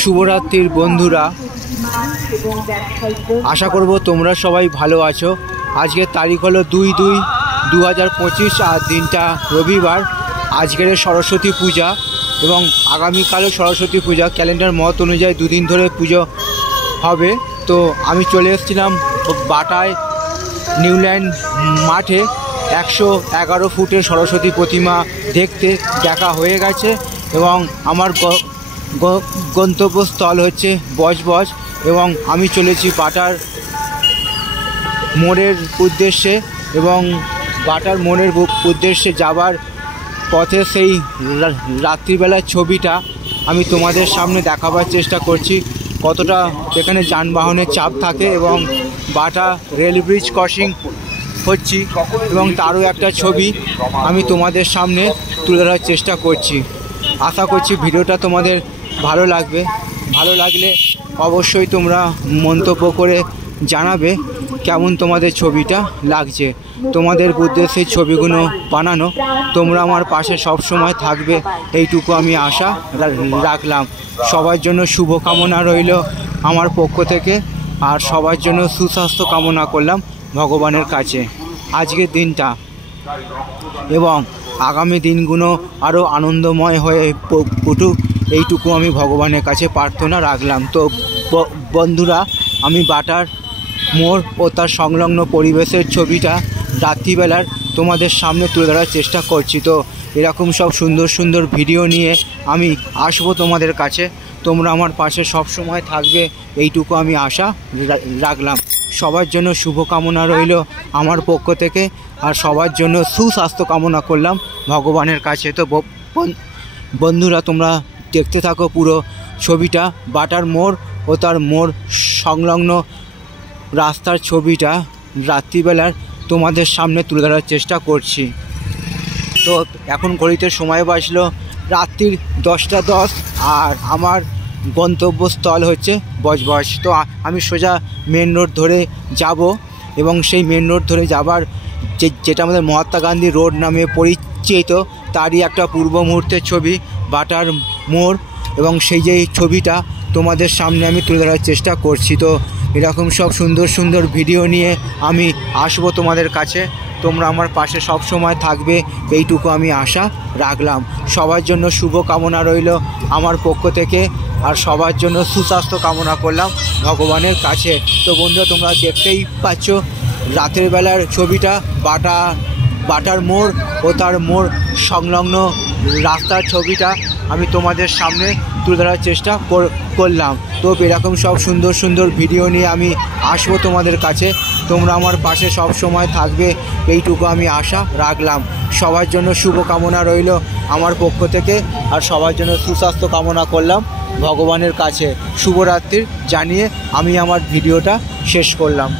শুভরাত্রির বন্ধুরা, আশা করব তোমরা সবাই ভালো আছো। আজকের তারিখ হলো 2/2/2025 আর দিনটা রবিবার। আজকের সরস্বতী পূজা এবং আগামীকালও সরস্বতী পূজা। ক্যালেন্ডার মত অনুযায়ী দুদিন ধরে পুজো হবে। তো আমি চলে এসেছিলাম বাটায় নিউল্যান্ড মাঠে 111 ফুটের সরস্বতী প্রতিমা দেখতে। দেখা হয়ে গেছে এবং আমার গন্তব্যস্থল হচ্ছে বজবজ এবং আমি চলেছি বাটার মোড়ের উদ্দেশ্যে। এবং বাটার মোড়ের উদ্দেশ্যে যাবার পথে সেই রাত্রিবেলার ছবিটা আমি তোমাদের সামনে দেখাবার চেষ্টা করছি, কতটা এখানে যানবাহনের চাপ থাকে এবং বাটা রেল ব্রিজ ক্রসিং হচ্ছি এবং তারও একটা ছবি আমি তোমাদের সামনে তুলে ধরার চেষ্টা করছি। আশা করছি ভিডিওটা তোমাদের ভালো লাগবে। ভালো লাগলে অবশ্যই তোমরা মন্তব্য করে জানাবে কেমন তোমাদের ছবিটা লাগছে। তোমাদের উদ্দেশ্যে ছবিগুলো বানানো। তোমরা আমার পাশে সব সময় থাকবে এইটুকু আমি আশা রাখলাম। সবার জন্য শুভকামনা রইল আমার পক্ষ থেকে, আর সবার জন্য সুস্বাস্থ্য কামনা করলাম ভগবানের কাছে আজকের দিনটা, এবং আগামী দিনগুলো আরও আনন্দময় হয়ে উঠুক এইটুকু আমি ভগবানের কাছে প্রার্থনা রাখলাম। তো বন্ধুরা, আমি বাটার মোড় ও তার সংলগ্ন পরিবেশের ছবিটা রাত্রিবেলার তোমাদের সামনে তুলে ধরার চেষ্টা করছি। তো এরকম সব সুন্দর সুন্দর ভিডিও নিয়ে আমি আসবো তোমাদের কাছে। তোমরা আমার পাশে সব সময় থাকবে এইটুকু আমি আশা রাখলাম। সবার জন্য শুভকামনা রইল আমার পক্ষ থেকে, আর সবার জন্য সুস্বাস্থ্য কামনা করলাম ভগবানের কাছে। তো বন্ধুরা, তোমরা দেখতে থাকো পুরো ছবিটা। বাটার মোড় ও তার মোড় সংলগ্ন রাস্তার ছবিটা রাত্রিবেলার তোমাদের সামনে তুলে ধরার চেষ্টা করছি। তো এখন ঘড়িতে সময় বাজলো রাত্রির 10টা 10, আর আমার গন্তব্যস্থল হচ্ছে বজবজ। তো আমি সোজা মেন রোড ধরে যাব এবং সেই মেন রোড ধরে যাবার যেটা আমাদের মহাত্মা গান্ধী রোড নামে পরিচিত, তারই একটা পূর্ব মুহূর্তের ছবি বাটার মোড়, এবং সেই যে ছবিটা তোমাদের সামনে আমি তুলে ধরার চেষ্টা করছি। তো এরকম সব সুন্দর সুন্দর ভিডিও নিয়ে আমি আসবো তোমাদের কাছে। তোমরা আমার পাশে সব সময় থাকবে এইটুকু আমি আশা রাখলাম। সবার জন্য শুভ কামনা রইল আমার পক্ষ থেকে, আর সবার জন্য সুস্বাস্থ্য কামনা করলাম ভগবানের কাছে। তো বন্ধুরা, তোমরা দেখতেই পাচ্ছ রাতের বেলার ছবিটা বাটার মোড় ও তার মোড় সংলগ্ন রাস্তার ছবিটা আমি তোমাদের সামনে তুলে ধরার চেষ্টা করলাম। তো এরকম সব সুন্দর সুন্দর ভিডিও নিয়ে আমি আসবো তোমাদের কাছে। তোমরা আমার পাশে সব সময় থাকবে এইটুকু আমি আশা রাখলাম। সবার জন্য শুভকামনা রইল আমার পক্ষ থেকে, আর সবার জন্য সুস্বাস্থ্য কামনা করলাম ভগবানের কাছে। শুভরাত্রির জানিয়ে আমি আমার ভিডিওটা শেষ করলাম।